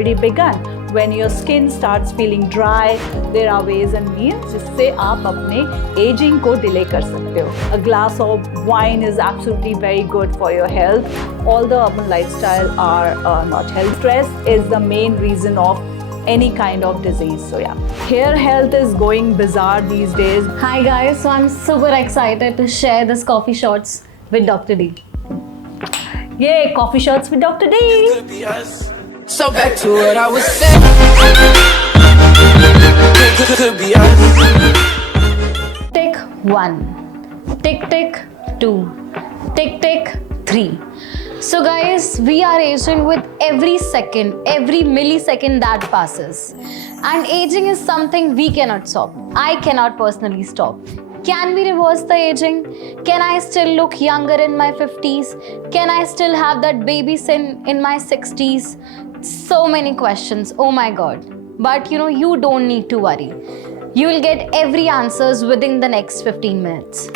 already begun. When your skin starts feeling dry, there are ways and means जिससे आप अपने aging को delay कर सकते हो. A glass of wine is absolutely very good for your health. All the urban lifestyle are not healthy. Stress is the main reason of any kind of disease. So yeah, hair health is going bizarre these days. Hi guys, so I'm super excited to share this coffee shots with Dr. D. Yay, coffee shots with Dr. D. So back to what I was saying. Could be us. Tick 1, tick tick 2, tick tick 3. So guys, we are aging with every second, every millisecond that passes. And aging is something we cannot stop. I cannot personally stop. Can we reverse the aging? Can I still look younger in my 50s? Can I still have that baby sin in my 60s? So many questions, oh my god. But you don't need to worry. You will get every answers within the next 15 minutes.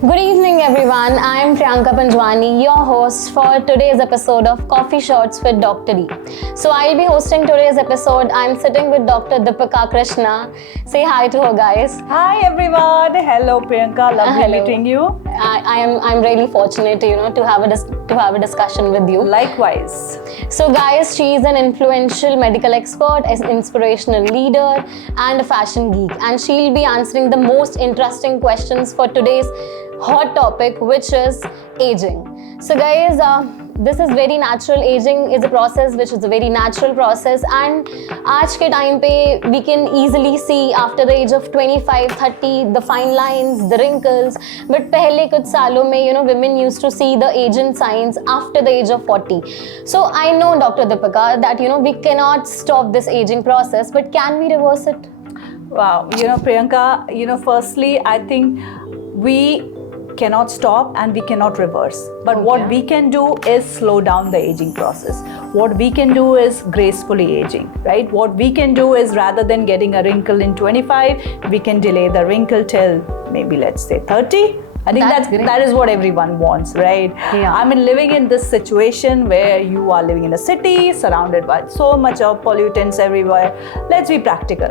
Good evening everyone, I am Priyanka Panjwani, your host for today's episode of Coffee Shots with Dr. D. So I'll be hosting today's episode. I'm sitting with Dr. Deepika Krishna. Say hi to her guys. Hi everyone. Hello Priyanka, lovely meeting you. I'm really fortunate to have a discussion with you. Likewise. So guys, she is an influential medical expert, an inspirational leader and a fashion geek, and she'll be answering the most interesting questions for today's hot topic, which is aging. So guys, this is very natural. Aging is a process which is a very natural process, and आज के time पे we can easily see after the age of 25, 30 the fine lines, the wrinkles. But पहले कुछ सालों में women used to see the aging signs after the age of 40. So I know Dr. Deepika that we cannot stop this aging process, but can we reverse it? Wow, Priyanka, firstly I think we cannot stop and we cannot reverse. But what we can do is slow down the aging process. What we can do is gracefully aging, right? What we can do is rather than getting a wrinkle in 25, we can delay the wrinkle till maybe let's say 30. I think that is what everyone wants, right? Yeah. I mean, living in this situation where you are living in a city surrounded by so much of pollutants everywhere, let's be practical.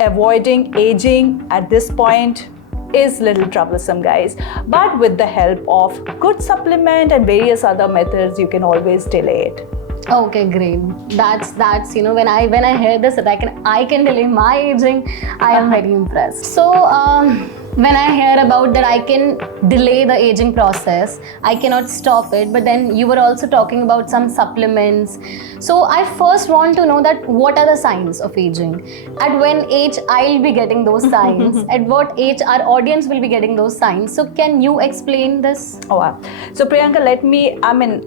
Avoiding aging at this point is little troublesome, guys, but with the help of good supplement and various other methods, you can always delay it. Okay, great. That's when I hear this that I can delay my aging, I am very impressed. So when I hear about that I can delay the aging process, I cannot stop it, but then you were also talking about some supplements. So I first want to know that what are the signs of aging? At when age I'll be getting those signs? At what age our audience will be getting those signs? So can you explain this? Oh wow. So Priyanka,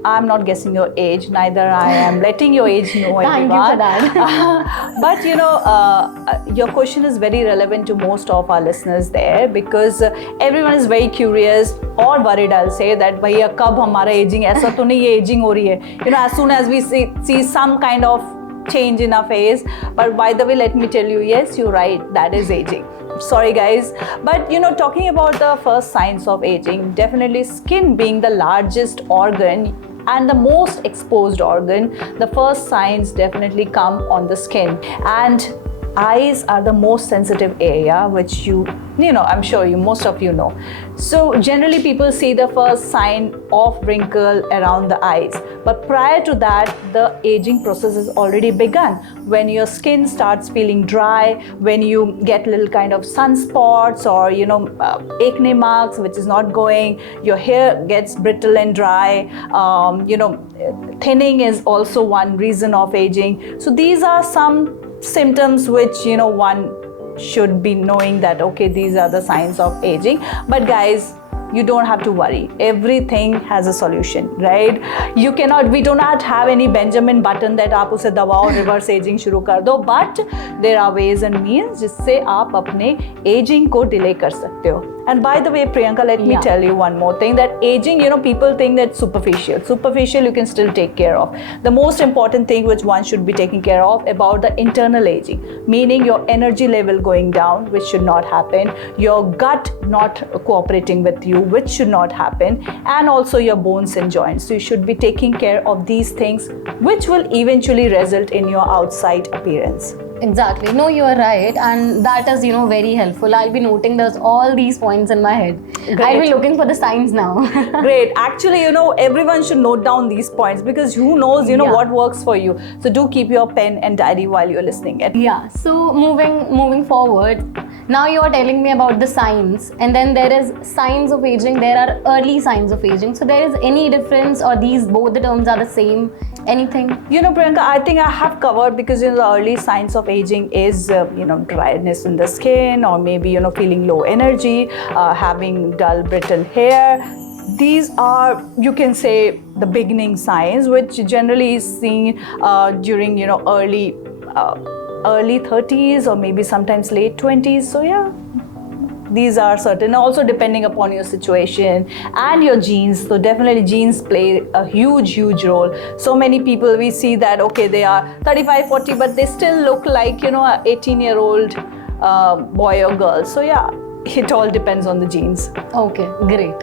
I'm not guessing your age, neither I am letting your age know. Thank you for that. But your question is very relevant to most of our listeners there, because everyone is very curious or worried, I'll say, that भैया कब हमारा aging, ऐसा तो नहीं ये aging हो रही है. As soon as we see some kind of change in our face. But by the way, let me tell you, yes, you're right, that is aging. Sorry guys, but talking about the first signs of aging, definitely skin being the largest organ and the most exposed organ, the first signs definitely come on the skin. And eyes are the most sensitive area, which I'm sure most of you know. So generally people see the first sign of wrinkle around the eyes, but prior to that the aging process has already begun. When your skin starts feeling dry, when you get little kind of sunspots or acne marks which is not going, your hair gets brittle and dry, thinning is also one reason of aging. So these are some symptoms which one should be knowing that okay, these are the signs of aging. But guys, you don't have to worry, everything has a solution, right? We do not have any Benjamin button that आप उसे दबाओ reverse aging शुरू कर दो, but there are ways and means जिससे आप अपने aging को delay कर सकते हो. And by the way, Priyanka, let me Yeah. tell you one more thing, that aging, people think that superficial. Superficial you can still take care of. The most important thing which one should be taking care of about the internal aging, meaning your energy level going down, which should not happen, your gut not cooperating with you, which should not happen, and also your bones and joints. So you should be taking care of these things, which will eventually result in your outside appearance. Exactly. No, you are right, and that is, very helpful. I'll be noting those all these points in my head. I'll be Great. looking for the signs now. Great. Actually, everyone should note down these points, because who knows, Yeah. what works for you. So do keep your pen and diary while you're listening it. Yeah. So moving forward, now you are telling me about the signs, and then there is signs of aging. There are early signs of aging. So there is any difference, or these both the terms are the same? Anything? Priyanka, I think I have covered, because the early signs of aging is dryness in the skin, or maybe feeling low energy, having dull brittle hair. These are, you can say, the beginning signs, which generally is seen during early 30s, or maybe sometimes late 20s. So yeah, these are certain, also depending upon your situation and your genes. So definitely genes play a huge role. So many people, we see that okay, they are 35, 40, but they still look like a 18-year-old boy or girl. So yeah, it all depends on the genes. Okay, great.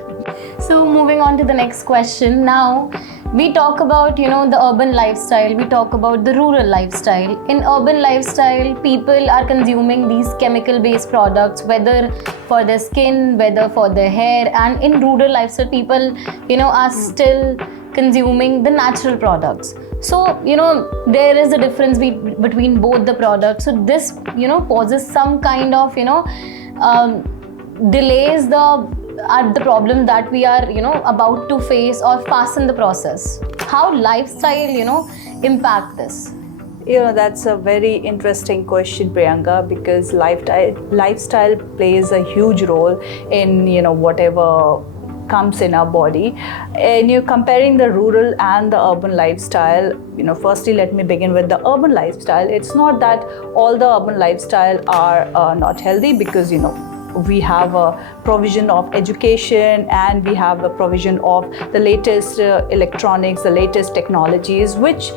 So moving on to the next question. Now we talk about the urban lifestyle, we talk about the rural lifestyle. In urban lifestyle, people are consuming these chemical based products, whether for their skin, whether for their hair. And in rural lifestyle, people are still consuming the natural products. So there is a difference between both the products. So this poses some kind of delays the problem that we are about to face or fasten the process. How lifestyle impact this? That's a very interesting question, Priyanka, because lifestyle plays a huge role in whatever comes in our body. And you're comparing the rural and the urban lifestyle. Firstly, let me begin with the urban lifestyle. It's not that all the urban lifestyle are not healthy, because we have a provision of education, and we have a provision of the latest electronics, the latest technologies, which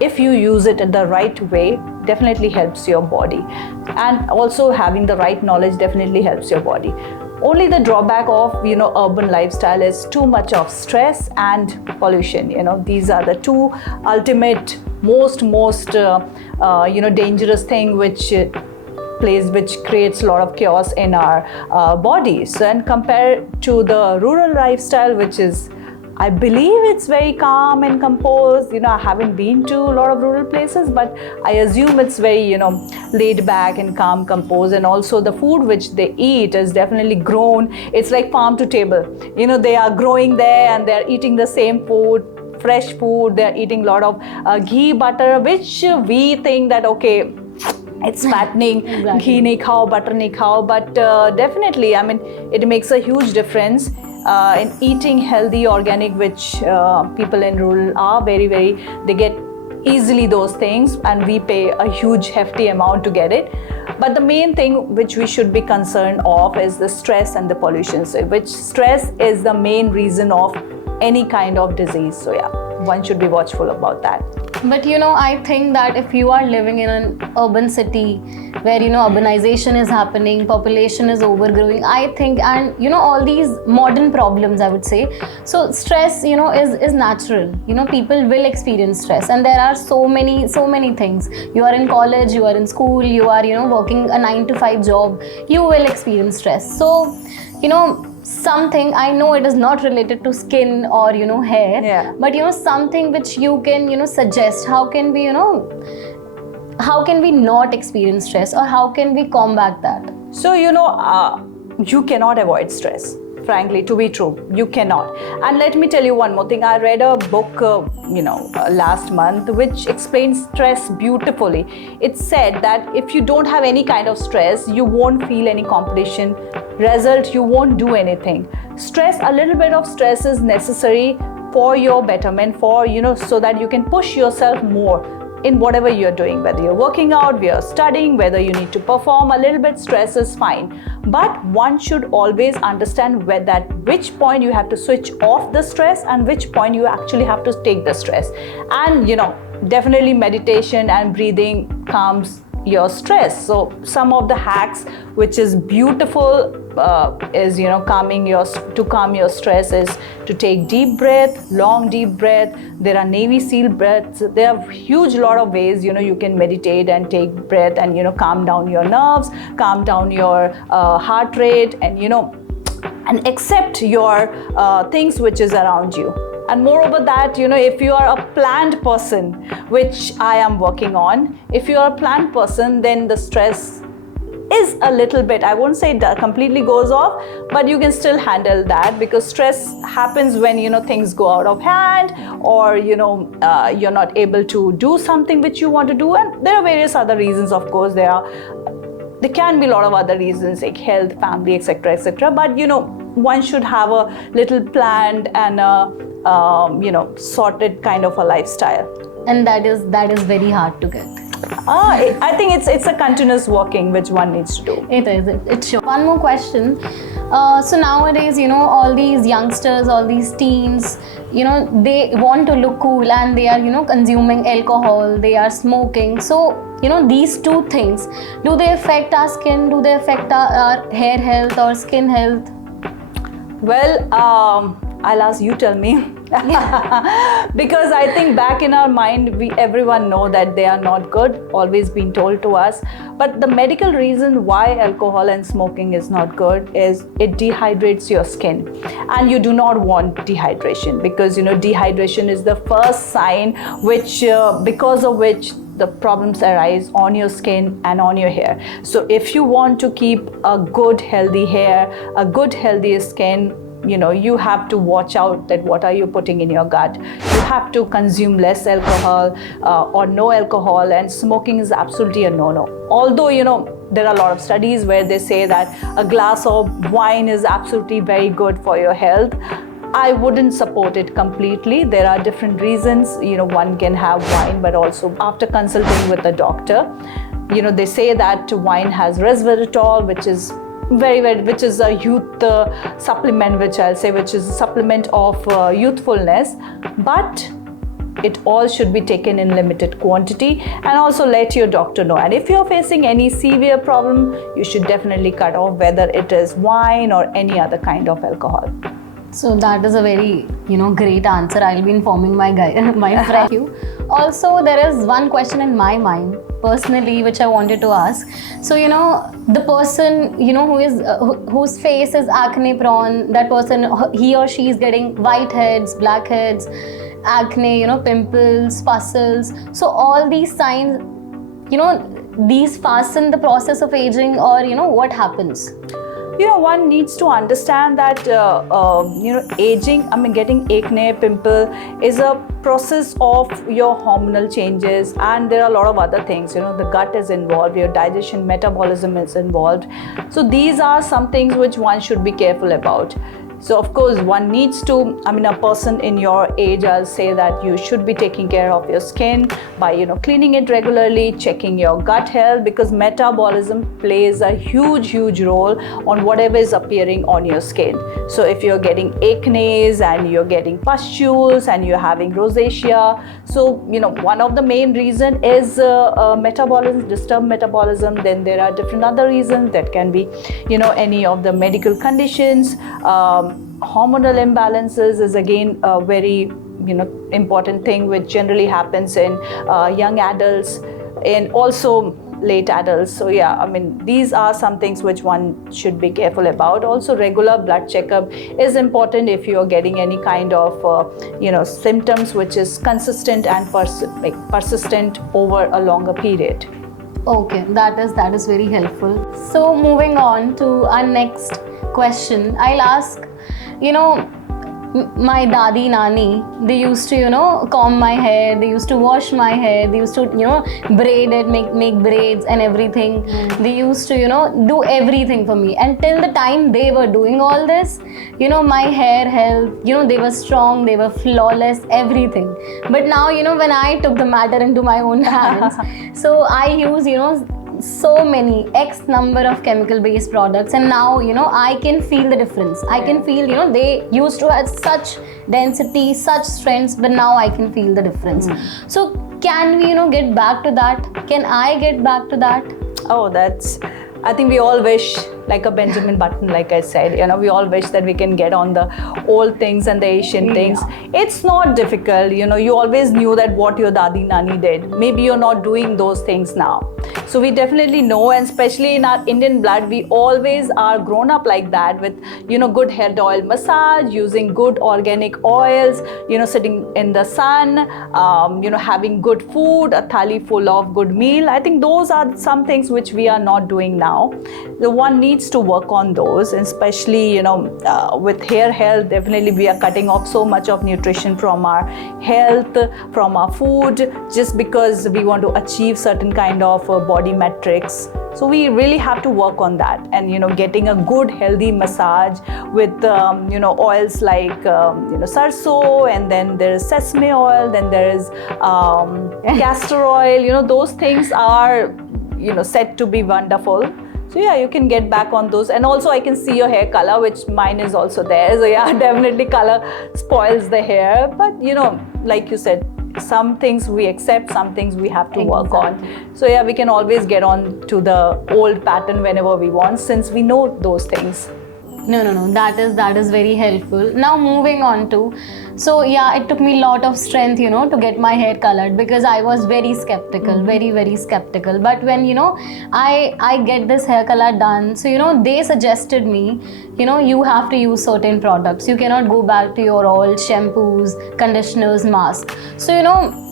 if you use it in the right way, definitely helps your body. And also having the right knowledge definitely helps your body. Only the drawback of urban lifestyle is too much of stress and pollution. These are the two ultimate most dangerous thing which creates a lot of chaos in our bodies. And compared to the rural lifestyle, which is, I believe it's very calm and composed. I haven't been to a lot of rural places, but I assume it's very, laid back and calm, composed. And also the food which they eat is definitely grown. It's like farm to table. They are growing there and they're eating the same food, fresh food. They're eating a lot of ghee, butter, which we think that, okay, it's fattening, Exactly. ghee nahi khao, butter nahi khao, but definitely, it makes a huge difference in eating healthy, organic, which people in rural are very, they get easily those things, and we pay a huge hefty amount to get it. But the main thing which we should be concerned of is the stress and the pollution. So which stress is the main reason of any kind of disease. So yeah, one should be watchful about that. But I think that if you are living in an urban city where urbanization is happening, population is overgrowing, I think, and all these modern problems, I would say, so stress is natural. People will experience stress, and there are so many things. You are in college, you are in school, you are working a 9-to-5 job, you will experience stress. So something, I know it is not related to skin or hair, Yeah. but something which you can suggest. How can we not experience stress, or how can we combat that? So you cannot avoid stress. Frankly, to be true, you cannot. And let me tell you one more thing. I read a book last month which explains stress beautifully. It said that if you don't have any kind of stress, you won't feel any competition. Result, you won't do anything. Stress, a little bit of stress is necessary for your betterment, for so that you can push yourself more. in whatever you're doing, whether you're working out, you're studying, whether you need to perform a little bit, stress is fine. But one should always understand which point you have to switch off the stress and which point you actually have to take the stress. And definitely meditation and breathing calms your stress. So some of the hacks which is beautiful is to calm your stress is to take deep breath, long deep breath. There are Navy SEAL breaths. There are huge lot of ways you can meditate and take breath and calm down your nerves, calm down your heart rate, and and accept your things which is around you. And moreover that, if you are a planned person, which I am working on, if you are a planned person, then the stress is a little bit, I won't say it completely goes off, but you can still handle that, because stress happens when, things go out of hand, or, you're not able to do something which you want to do. And there are various other reasons, of course. There can be a lot of other reasons like health, family, etc., etc. But, one should have a little planned and sorted kind of a lifestyle. And that is very hard to get. I think it's a continuous working which one needs to do. It is. It's sure. One more question. So nowadays, all these youngsters, all these teens, they want to look cool, and they are, consuming alcohol, they are smoking. So, these two things, do they affect our skin? Do they affect our hair health or skin health? Well, I'll ask you, tell me. Because I think back in our mind, everyone know that they are not good, always been told to us. But the medical reason why alcohol and smoking is not good is it dehydrates your skin, and you do not want dehydration, because dehydration is the first sign because of which the problems arise on your skin and on your hair. So if you want to keep a good healthy hair, a good healthy skin, you have to watch out that what are you putting in your gut. You have to consume less alcohol or no alcohol, and smoking is absolutely a no-no. Although, there are a lot of studies where they say that a glass of wine is absolutely very good for your health. I wouldn't support it completely. There are different reasons, one can have wine, but also after consulting with a doctor, they say that wine has resveratrol, which is which is a youth supplement, which I'll say, which is a supplement of youthfulness, but it all should be taken in limited quantity, and also let your doctor know. And if you're facing any severe problem, you should definitely cut off, whether it is wine or any other kind of alcohol. So that is a very, great answer. I'll be informing my friend. Also, there is one question in my mind personally which I wanted to ask. So, the person, whose face is acne prone, that person, he or she is getting whiteheads, blackheads, acne, pimples, pustules. So all these signs, these fasten the process of aging, or, what happens? One needs to understand that, aging, getting acne, pimple is a process of your hormonal changes, and there are a lot of other things. The gut is involved, your digestion, metabolism is involved. So these are some things which one should be careful about. So of course, one needs to, a person in your age, I'll say that you should be taking care of your skin by, cleaning it regularly, checking your gut health, because metabolism plays a huge role on whatever is appearing on your skin. So if you're getting acne and you're getting pustules and you're having rosacea, so, one of the main reason is metabolism, disturbed metabolism. Then there are different other reasons that can be, any of the medical conditions. Hormonal imbalances is again a very important thing which generally happens in young adults and also late adults. So yeah, these are some things which one should be careful about. Also, regular blood checkup is important if you are getting any kind of symptoms which is consistent and persistent over a longer period. Okay, that is very helpful. So moving on to our next question, I'll ask, my dadi, nani, they used to, comb my hair, they used to wash my hair, they used to, braid it, make braids and everything. They used to, do everything for me. And till the time they were doing all this, my hair health, they were strong, they were flawless, everything. But now, when I took the matter into my own hands, so I use, so many X number of chemical based products, and now I can feel the difference. I can feel, they used to have such density, such strengths, but now I can feel the difference. So can we get back to that? Can I get back to that? Oh, I think we all wish, like a Benjamin Button, like I said, we all wish that we can get on the old things and the Asian things. It's not difficult, you always knew that what your Dadi Nani did. Maybe you're not doing those things now. So we definitely know, and especially in our Indian blood, we always are grown up like that with, good hair oil massage, using good organic oils, sitting in the sun, having good food, a thali full of good meal. I think those are some things which we are not doing now. The one needs to work on those, and especially, with hair health, definitely we are cutting off so much of nutrition from our health, from our food, just because we want to achieve certain kind of body metrics. So we really have to work on that, and getting a good healthy massage with oils like sarso, and then there's sesame oil, then there is castor oil. Those things are said to be wonderful. So yeah, you can get back on those. And also I can see your hair color, which mine is also there. So yeah, definitely color spoils the hair. But like you said, some things we accept, some things we have to work on. So yeah, we can always get on to the old pattern whenever we want, since we know those things. No. That is very helpful. Now moving on to, so yeah, it took me a lot of strength, to get my hair colored, because I was very skeptical, very, very skeptical. But when, I get this hair color done, so, they suggested me, you have to use certain products. You cannot go back to your old shampoos, conditioners, masks. So,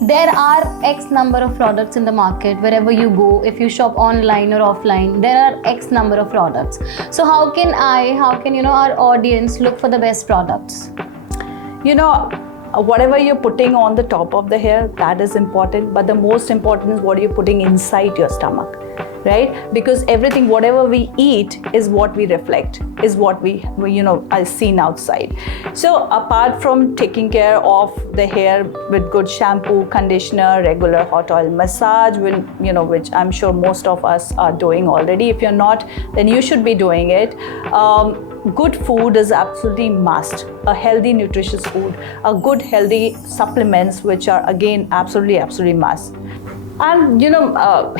there are X number of products in the market. Wherever you go, if you shop online or offline, there are X number of products. So how can our audience look for the best products? Whatever you're putting on the top of the hair, that is important, but the most important is what you're putting inside your stomach, right? Because everything, whatever we eat, is what we reflect, is what we are seen outside. So apart from taking care of the hair with good shampoo, conditioner, regular hot oil massage, which I'm sure most of us are doing already. If you're not, then you should be doing it. Good food is absolutely must. A healthy, nutritious food, a good, healthy supplements, which are again absolutely must. And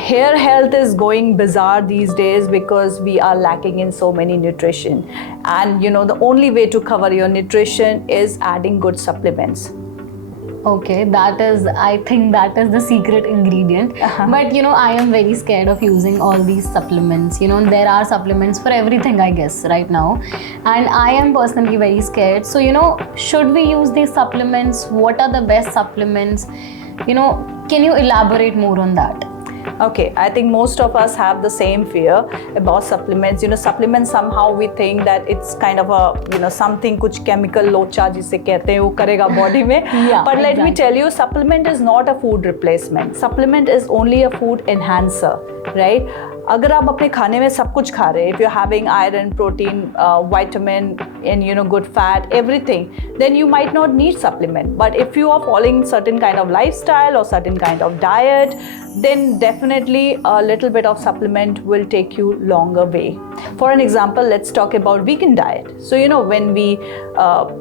hair health is going bizarre these days because we are lacking in so many nutrition. And the only way to cover your nutrition is adding good supplements. Okay, I think that is the secret ingredient. But I am very scared of using all these supplements. There are supplements for everything, I guess, right now. And I am personally very scared. So, should we use these supplements? What are the best supplements? Can you elaborate more on that? Okay, I think most of us have the same fear about supplements. Supplements, somehow we think that it's kind of a, something kuch chemical locha जिसे कहते हैं वो करेगा body में. Yeah, but let me tell you, supplement is not a food replacement. Supplement is only a food enhancer, right? अगर आप अपने खाने में सब कुछ खा रहे हैं, if you're having iron, protein, vitamin, and good fat, everything, then you might not need supplement. But if you are following certain kind of lifestyle or certain kind of diet, then definitely a little bit of supplement will take you longer way. For an example, let's talk about vegan diet. So when we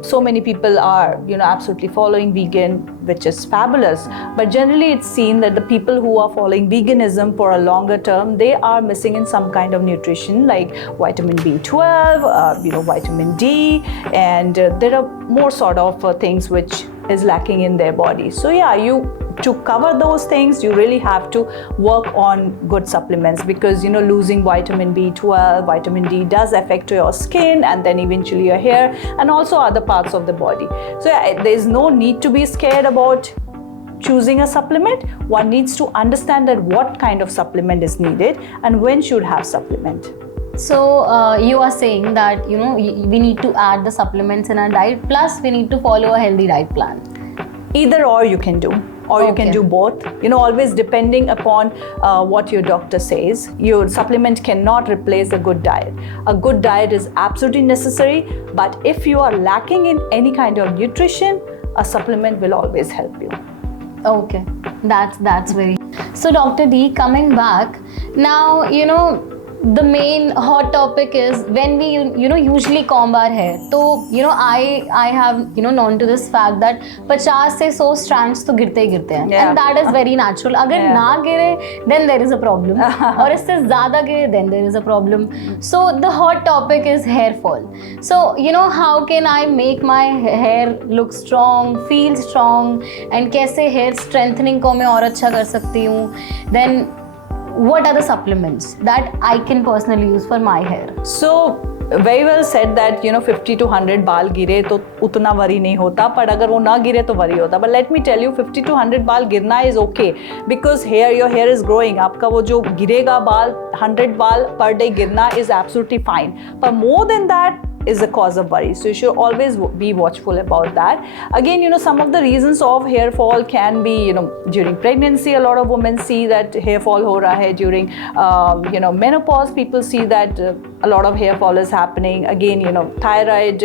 so many people are absolutely following vegan, which is fabulous, but generally it's seen that the people who are following veganism for a longer term, they are missing in some kind of nutrition like vitamin B12, vitamin D, and there are more sort of things which is lacking in their body. So yeah, to cover those things, you really have to work on good supplements, because losing vitamin B12, vitamin D does affect your skin and then eventually your hair and also other parts of the body. So yeah, there's no need to be scared about choosing a supplement. One needs to understand that what kind of supplement is needed and when should have supplement. So you are saying that we need to add the supplements in our diet, plus we need to follow a healthy diet plan. Either or you can do. or you can Okay. do both. Always depending upon what your doctor says. Your supplement cannot replace a good diet. A good diet is absolutely necessary, but if you are lacking in any kind of nutrition, a supplement will always help you. Okay, that's very. So Dr. D, coming back now, the main hot topic is when we usually comb our hair. So I have known to this fact that 50 से 100 strands तो गिरते ही गिरते हैं, Yeah. and that is very natural. अगर Yeah. ना गिरे then there is a problem, और इससे ज़्यादा गिरे then there is a problem. So the hot topic is hair fall. So how can I make my hair look strong, feel strong, and कैसे hair strengthening को मैं और अच्छा कर सकती हूँ? Then what are the supplements that I can personally use for my hair? So very well said that 50 to 100 बाल गिरे तो उतना वरी नहीं होता, पर अगर वो ना गिरे तो वरी होता. But let me tell you, 50 to 100 बाल गिरना is okay because your hair is growing. आपका वो जो गिरेगा बाल 100 बाल per day गिरना is absolutely fine. But more than that is a cause of worry, so you should always be watchful about that. Again, some of the reasons of hair fall can be, during pregnancy, a lot of women see that hair fall ho raha hai. During menopause, people see that a lot of hair fall is happening. Again, thyroid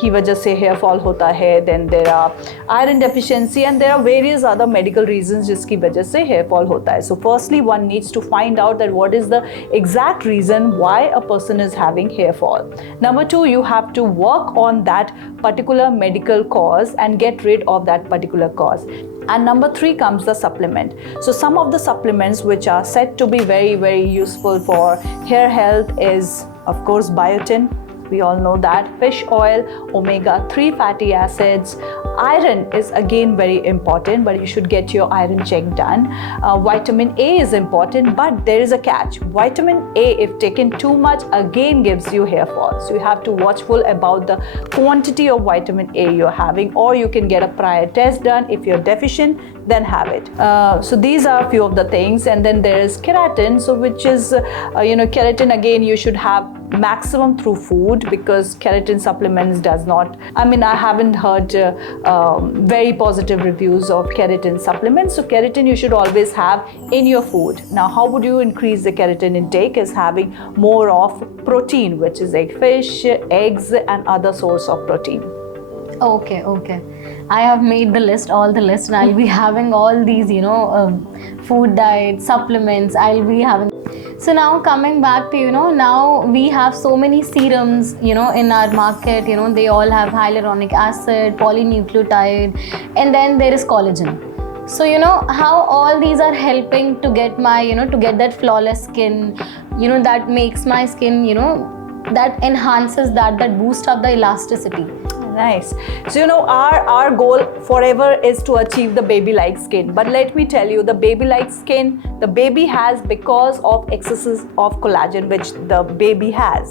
की वजह से hair fall होता है. Then there are iron deficiency, and there are various other medical reasons जिसकी वजह से hair fall होता है. So firstly, one needs to find out that what is the exact reason why a person is having hair fall. Number 2, you have to work on that particular medical cause and get rid of that particular cause. And number 3 comes the supplement. So some of the supplements which are said to be very, very useful for hair health is, of course, biotin. We all know that. Fish oil, omega-3 fatty acids. Iron is again very important, but you should get your iron check done. Vitamin A is important, but there is a catch. Vitamin A, if taken too much, again gives you hair fall. So you have to watchful about the quantity of vitamin A you're having, or you can get a prior test done. If you're deficient, then have it. So these are a few of the things. And then there is keratin, so which is, keratin again you should have maximum through food, because keratin supplements does not, I haven't heard very positive reviews of keratin supplements. So keratin you should always have in your food. Now how would you increase the keratin intake? Is having more of protein, which is like fish, eggs, and other source of protein. Okay. I have made all the list, and I'll be having all these, food diet, supplements, I'll be having. So now coming back to, now we have so many serums, in our market, they all have hyaluronic acid, polynucleotide, and then there is collagen. So, how all these are helping to get my, to get that flawless skin, that makes my skin, that enhances that boosts up the elasticity. Nice. So our goal forever is to achieve the baby-like skin. But let me tell you, the baby-like skin the baby has because of excesses of collagen which the baby has.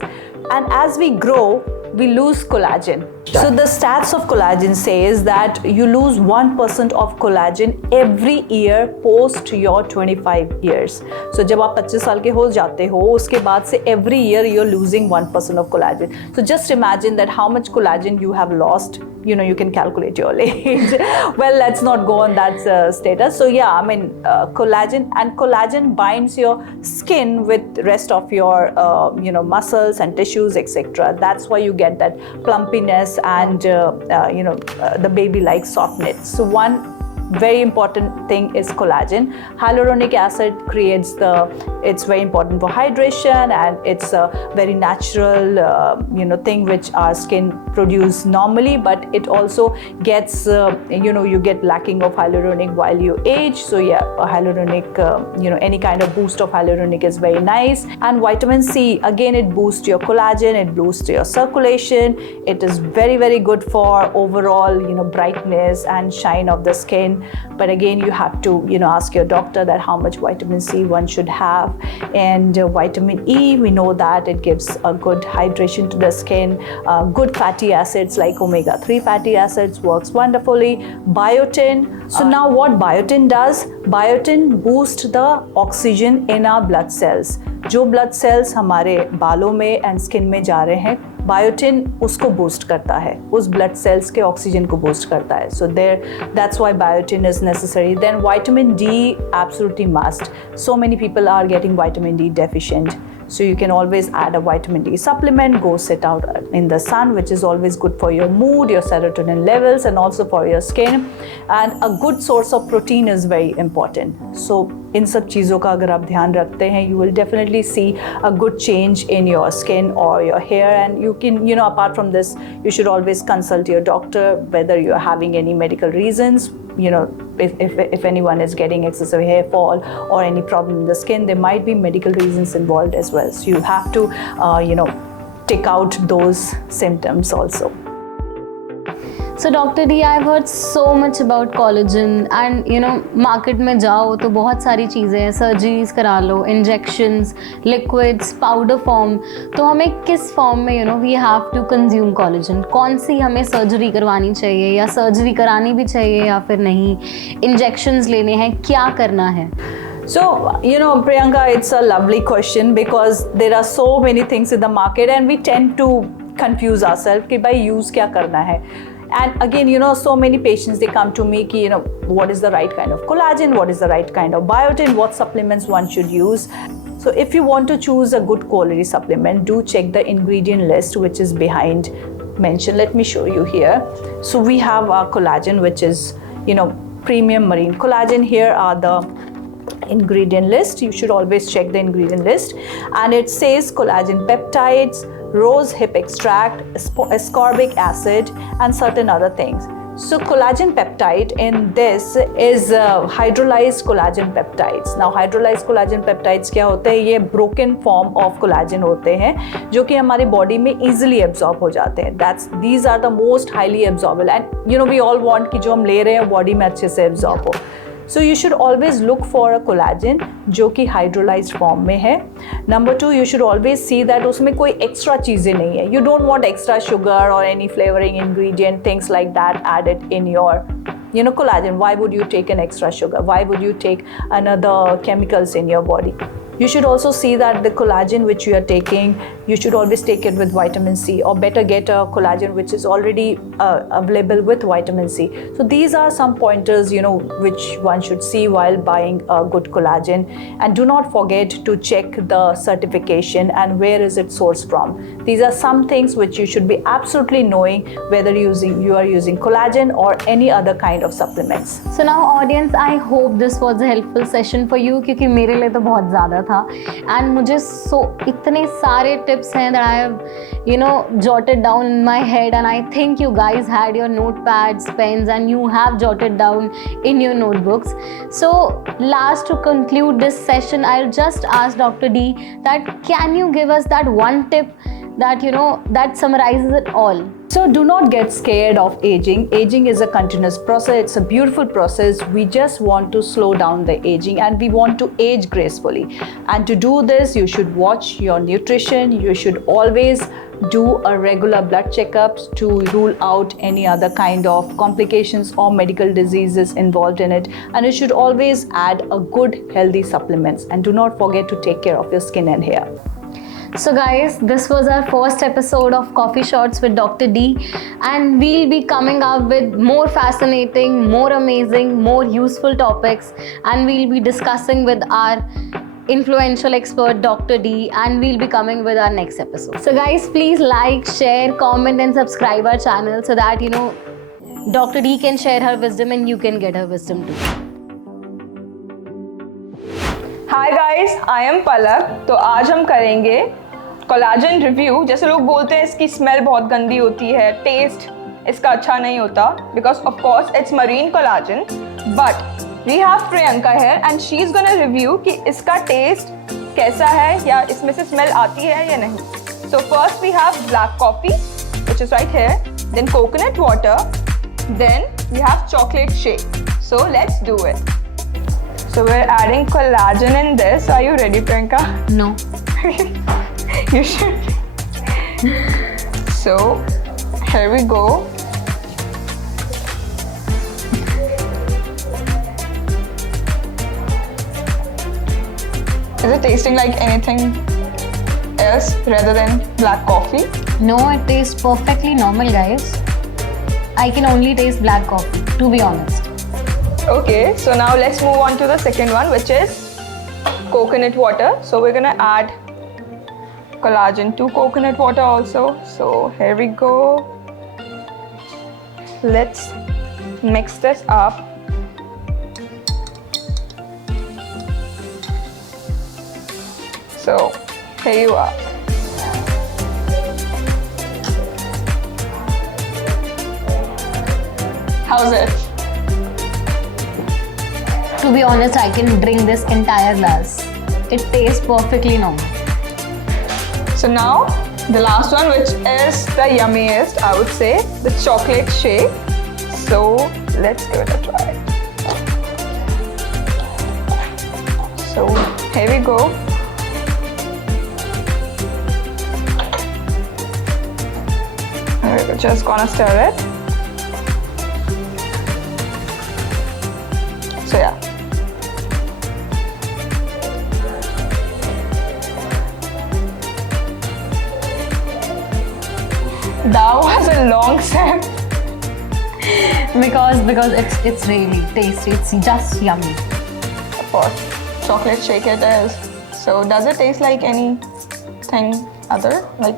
And as we grow, we lose collagen. So the stats of collagen says that you lose 1% of collagen every year post your 25 years. So जब आप 25 साल के हो जाते हो, उसके बाद से every year you're losing 1% of collagen. So just imagine that how much collagen you have lost. You can calculate your age. Well, let's not go on that status. So yeah, collagen binds your skin with rest of your muscles and tissues, etc. That's why you get that plumpiness and the baby-like softness. So one very important thing is collagen. Hyaluronic acid it's very important for hydration, and it's a very natural thing which our skin produce normally, but it also gets you get lacking of hyaluronic while you age. So yeah, hyaluronic any kind of boost of hyaluronic is very nice. And vitamin C, again, it boosts your collagen, it boosts your circulation. It is very, very good for overall brightness and shine of the skin. But again, you have to ask your doctor that how much vitamin C one should have. And vitamin E, we know that it gives a good hydration to the skin. Good fatty acids like omega-3 fatty acids works wonderfully. Biotin. So now what biotin does? Biotin boosts the oxygen in our blood cells. जो blood cells हमारे बालों में and skin में जा रहे हैं, biotin उसको boost करता है, उस ब्लड सेल्स के ऑक्सीजन को बूस्ट करता है. So that's why biotin is necessary. Then vitamin D, absolutely must. So many people are getting vitamin D deficient. So you can always add a vitamin D supplement, go sit out in the sun, which is always good for your mood, your serotonin levels, and also for your skin. And a good source of protein is very important. So इन सब चीज़ों का अगर आप ध्यान रखते हैं, you will definitely see a good change in your skin or your hair. And you can, apart from this, you should always consult your doctor whether you're having any medical reasons. If anyone is getting excessive hair fall or any problem in the skin, there might be medical reasons involved as well. So you have to, take out those symptoms also. So Dr. D, I've heard so much about collagen and market में जाओ तो बहुत सारी चीज़ें हैं, surgeries करा लो, injections, liquids, powder form. तो हमें किस फॉर्म में we have to consume collagen? कौन सी हमें सर्जरी करवानी चाहिए या सर्जरी करानी भी चाहिए या फिर नहीं? इंजेक्शंस लेने हैं, क्या करना है? So, Priyanka, it's a lovely question because there are so many things in the market and we tend to confuse ourselves कि भाई use क्या करना है. And again, so many patients, they come to me ki, what is the right kind of collagen, what is the right kind of biotin, what supplements one should use. So if you want to choose a good quality supplement, do check the ingredient list which is behind mentioned. Let me show you here. So we have our collagen, which is, premium marine collagen. Here are the ingredient list. You should always check the ingredient list. And it says collagen peptides, rose hip extract, ascorbic acid, and certain other things. So collagen peptide in this is hydrolyzed collagen peptides. Now hydrolyzed collagen peptides क्या होते हैं? ये broken form of collagen होते हैं जो कि हमारी body में easily absorb हो जाते हैं. These are the most highly absorbable and we all want कि जो हम ले रहे हैं body में अच्छे से absorb हो. So you should always look for a collagen जो कि hydrolyzed form में है. Number 2, you should always see that उसमें कोई extra चीज़ें नहीं है. You don't want extra sugar or any flavoring ingredient, things like that added in your collagen. Why would you take an extra sugar? Why would you take another chemicals in your body? You should also see that the collagen which you are taking, you should always take it with vitamin C, or better get a collagen which is already available with vitamin C. So these are some pointers, which one should see while buying a good collagen. And do not forget to check the certification and where is it sourced from. These are some things which you should be absolutely knowing whether you are using collagen or any other kind of supplements. So now audience, I hope this was a helpful session for you क्योंकि मेरे लिए तो बहुत ज़्यादा था and मुझे इतने सारे tips हैं that I have jotted down in my head, and I think you guys had your notepads, pens, and you have jotted down in your notebooks. So last, to conclude this session, I'll just ask Dr. D that can you give us that one tip that that summarizes it all? So do not get scared of aging. Aging is a continuous process. It's a beautiful process. We just want to slow down the aging and we want to age gracefully. And to do this, you should watch your nutrition. You should always do a regular blood checkups to rule out any other kind of complications or medical diseases involved in it. And you should always add a good healthy supplements. And do not forget to take care of your skin and hair. So guys, this was our first episode of Coffee Shots with Dr. D, and we'll be coming up with more fascinating, more amazing, more useful topics, and we'll be discussing with our influential expert Dr. D, and we'll be coming with our next episode. So guys, please like, share, comment and subscribe our channel so that Dr. D can share her wisdom and you can get her wisdom too. Hi guys, I am Palak. तो आज हम करेंगे collagen review. जैसे लोग बोलते हैं इसकी smell बहुत गंदी होती है, टेस्ट इसका अच्छा नहीं होता, because of course it's marine collagen. But we have Priyanka here and she is gonna review कि इसका टेस्ट कैसा है या इसमें से स्मेल आती है या नहीं. So first we have black coffee which is right here, then coconut water, then we have chocolate shake. So let's do it. So we're adding collagen in this. Are you ready, Priyanka? No. You should. So here we go. Is it tasting like anything else rather than black coffee? No, it tastes perfectly normal, guys. I can only taste black coffee, to be honest. Okay, so now let's move on to the second one, which is coconut water. So we're gonna add collagen to coconut water also. So here we go. Let's mix this up. So here you are. How's it? To be honest, I can drink this entire glass. It tastes perfectly normal. So now the last one, which is the yummiest, I would say, the chocolate shake. So let's give it a try. So here we go. We're just gonna stir it. So yeah. That was a long sip. Because it's really tasty. It's just yummy. Of course, chocolate shake it is. So does it taste like anything other? Like,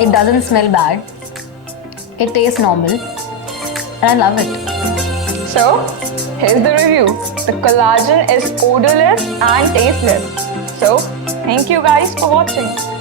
It doesn't smell bad. It tastes normal. And I love it. so here's the review. The collagen is odorless and tasteless. So thank you guys for watching.